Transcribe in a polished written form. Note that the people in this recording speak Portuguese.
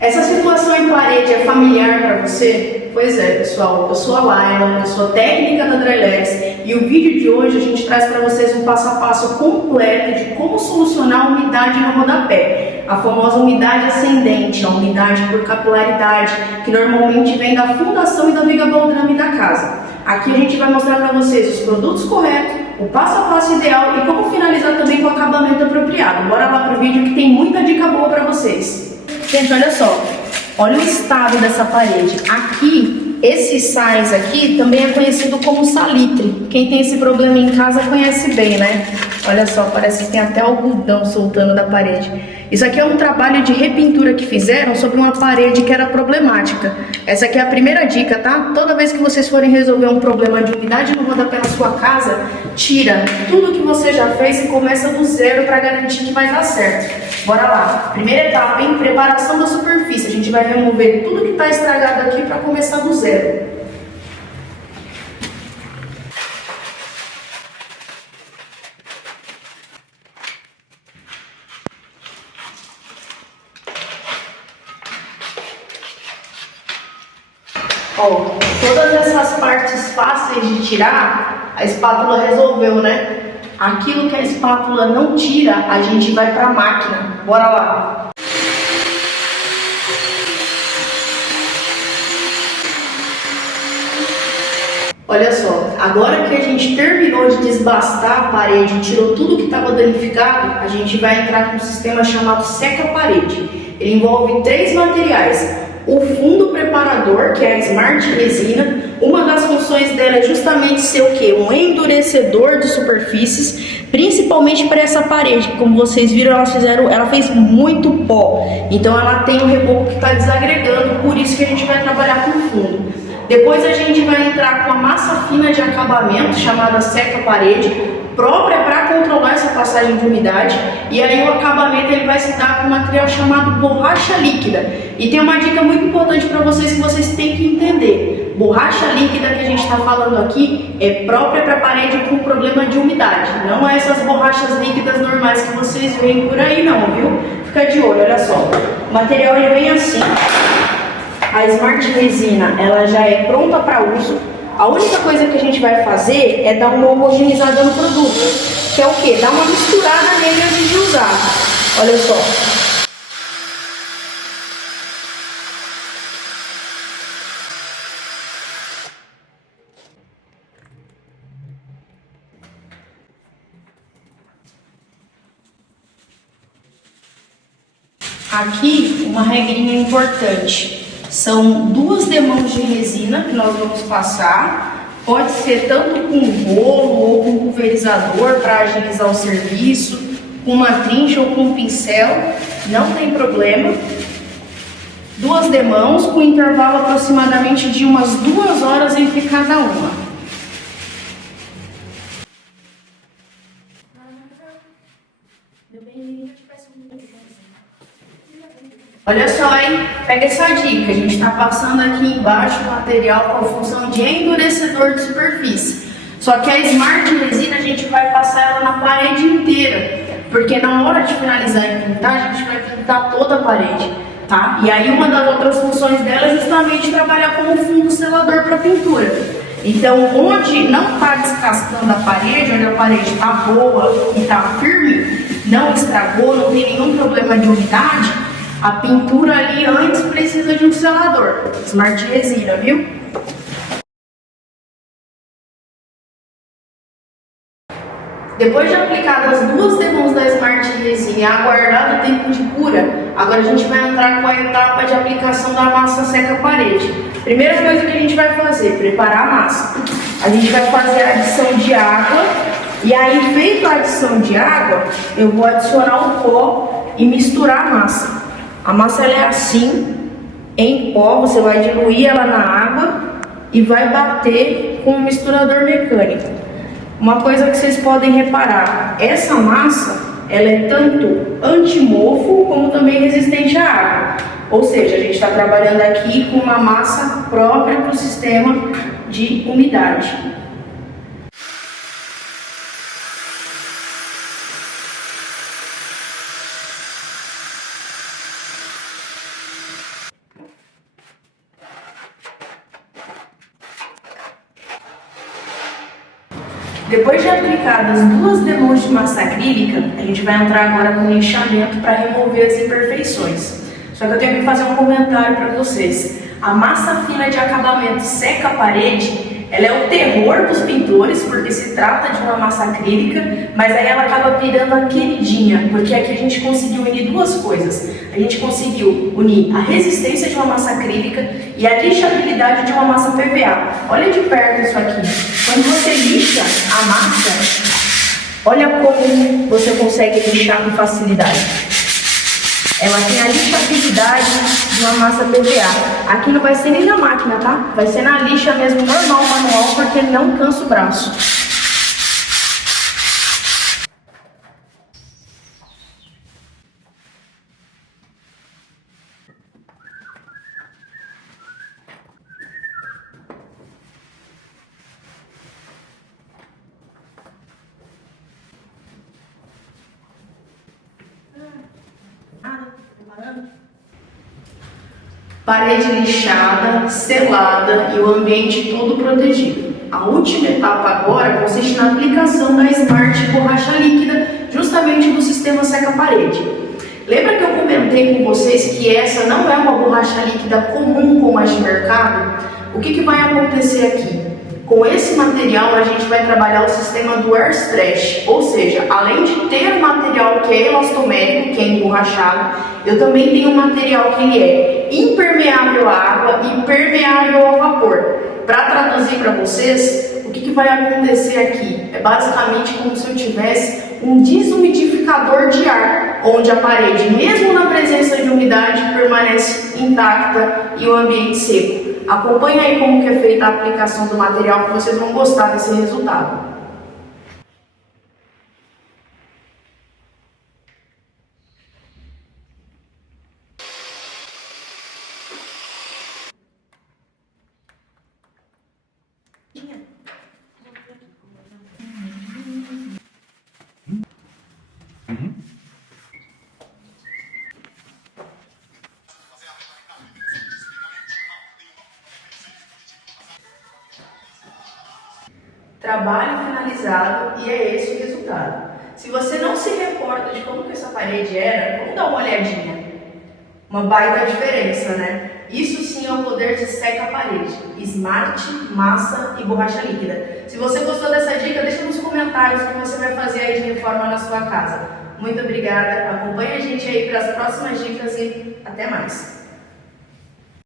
Essa situação em parede é familiar para você? Pois é, pessoal, eu sou a Laila, eu sou técnica da Drylex e o vídeo de hoje a gente traz para vocês um passo a passo completo de como solucionar a umidade no rodapé, a famosa umidade ascendente, a umidade por capilaridade, que normalmente vem da fundação e da viga baldrame da casa. Aqui a gente vai mostrar para vocês os produtos corretos, o passo a passo ideal e como finalizar também com o acabamento apropriado. Bora lá pro vídeo que tem muita dica boa para vocês. Gente, olha só, olha o estado dessa parede. Aqui, esse sais aqui também é conhecido como salitre. Quem tem esse problema em casa conhece bem, né? Olha só, parece que tem até algodão soltando da parede. Isso aqui é um trabalho de repintura que fizeram sobre uma parede que era problemática. Essa aqui é a primeira dica, tá? Toda vez que vocês forem resolver um problema de umidade no rodapé na sua casa, tira tudo que você já fez e começa do zero para garantir que vai dar certo. Bora lá. Primeira etapa, hein? Preparação da superfície. A gente vai remover tudo que está estragado aqui para começar do zero. Ó, todas essas partes fáceis de tirar, a espátula resolveu, né? Aquilo que a espátula não tira, a gente vai para a máquina. Bora lá! Olha só, agora que a gente terminou de desbastar a parede, tirou tudo que estava danificado, a gente vai entrar com um sistema chamado seca-parede. Ele envolve 3 materiais. O fundo preparador, que é a Smart Resina, uma das funções dela é justamente ser o quê? Um endurecedor de superfícies, principalmente para essa parede. Como vocês viram, ela fez muito pó, então ela tem um reboco que está desagregando, por isso que a gente vai trabalhar com fundo. Depois a gente vai entrar com a massa fina de acabamento, chamada seca-parede, própria para controlar essa passagem de umidade, e aí o acabamento ele vai se dar com um material chamado borracha líquida. E tem uma dica muito importante para vocês que vocês têm que entender: borracha líquida que a gente está falando aqui é própria para parede com problema de umidade, não é essas borrachas líquidas normais que vocês veem por aí não, viu? Fica de olho, olha só, o material ele vem assim. A Smart Resina ela já é pronta para uso. A única coisa que a gente vai fazer é dar uma homogeneizada no produto, que é o que? Dar uma misturada nele antes de usar. Olha só. Aqui, uma regrinha importante. São 2 demãos de resina que nós vamos passar. Pode ser tanto com rolo ou com pulverizador para agilizar o serviço, com uma trincha ou com um pincel, não tem problema. 2 demãos com intervalo aproximadamente de umas 2 horas entre cada uma. Olha só, hein? Pega essa dica. A gente está passando aqui embaixo o material com a função de endurecedor de superfície. Só que a Smart Resina a gente vai passar ela na parede inteira, porque na hora de finalizar e pintar, a gente vai pintar toda a parede, tá? E aí uma das outras funções dela é justamente trabalhar como fundo selador para pintura. Então, onde não está descascando a parede, onde a parede está boa e está firme, não estragou, não tem nenhum problema de umidade, a pintura ali antes precisa de um selador, Smart Resina, viu? Depois de aplicadas as 2 demãos da Smart Resina e aguardado o tempo de cura, agora a gente vai entrar com a etapa de aplicação da massa seca-parede. Primeira coisa que a gente vai fazer, preparar a massa. A gente vai fazer a adição de água, e aí, feita a adição de água, eu vou adicionar o pó e misturar a massa. A massa ela é assim, em pó, você vai diluir ela na água e vai bater com um misturador mecânico. Uma coisa que vocês podem reparar, essa massa ela é tanto antimofo como também resistente à água. Ou seja, a gente está trabalhando aqui com uma massa própria para o sistema de umidade. Depois de aplicadas 2 demãos de massa acrílica, a gente vai entrar agora com lixamento para remover as imperfeições. Só que eu tenho que fazer um comentário para vocês. A massa fina de acabamento seca a parede, ela é o terror dos pintores, porque se trata de uma massa acrílica, mas aí ela acaba virando a queridinha, porque aqui a gente conseguiu unir 2 coisas. A gente conseguiu unir a resistência de uma massa acrílica e a lixabilidade de uma massa PVA. Olha de perto isso aqui. Quando você lixa a massa, olha como você consegue lixar com facilidade. Ela tem a lixabilidade de uma massa PVA. Aqui não vai ser nem na máquina, tá? Vai ser na lixa mesmo, normal, manual, porque não cansa o braço. Parede lixada, selada e o ambiente todo protegido. A última etapa agora consiste na aplicação da Smart borracha líquida, justamente do sistema seca-parede. Lembra que eu comentei com vocês que essa não é uma borracha líquida comum como as de mercado? O que vai acontecer aqui? Com esse material a gente vai trabalhar o sistema do Air Stretch, ou seja, além de ter um material que é elastomérico, que é emborrachado, eu também tenho um material que ele é impermeável à água e permeável ao vapor. Para traduzir para vocês, o que vai acontecer aqui? É basicamente como se eu tivesse um desumidificador de ar, onde a parede, mesmo na presença de umidade, permanece intacta e o ambiente seco. Acompanhe aí como que é feita a aplicação do material, que vocês vão gostar desse resultado. Trabalho finalizado e é esse o resultado. Se você não se recorda de como que essa parede era, vamos dar uma olhadinha. Uma baita diferença, né? Isso sim é o poder de seca-parede. Smart, massa e borracha líquida. Se você gostou dessa dica, deixa nos comentários o que você vai fazer aí de reforma na sua casa. Muito obrigada, acompanhe a gente aí para as próximas dicas e até mais.